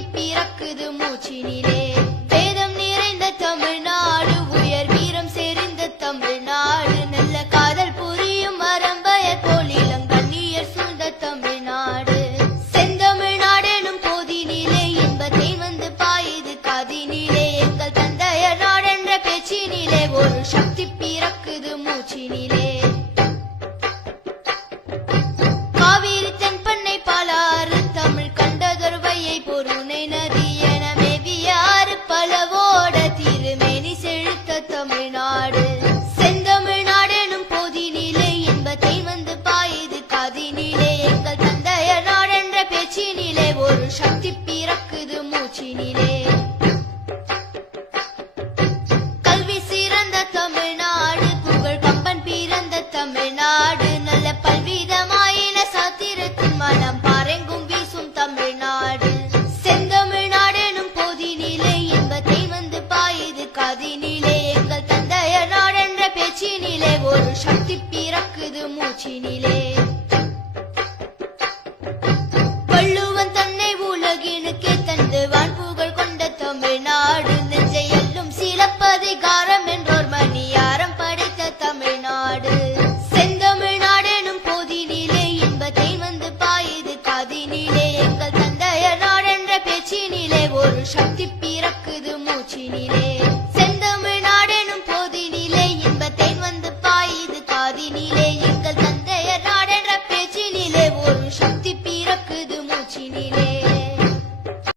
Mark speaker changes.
Speaker 1: பிறக்குது மூச்சினிலே. por un மூச்சினிலே. Valluvan தன்னை உலகினுக்கே தந்துவான் புகழ் கொண்ட தமிழ்நாடு நெஞ்சையெல்லும் சிலப்பதிகாரம் என்றோர் மணியாரம் படைத்த தமிழ்நாடு. செந்தமிழ்நாடெனும் போதினிலே இன்பத்தை வந்து பாயுது காதினிலே. எங்கள் தந்தையர் நாடென்ற பேச்சினிலே ஒரு சக்தி பிறக்குது மூச்சினிலே.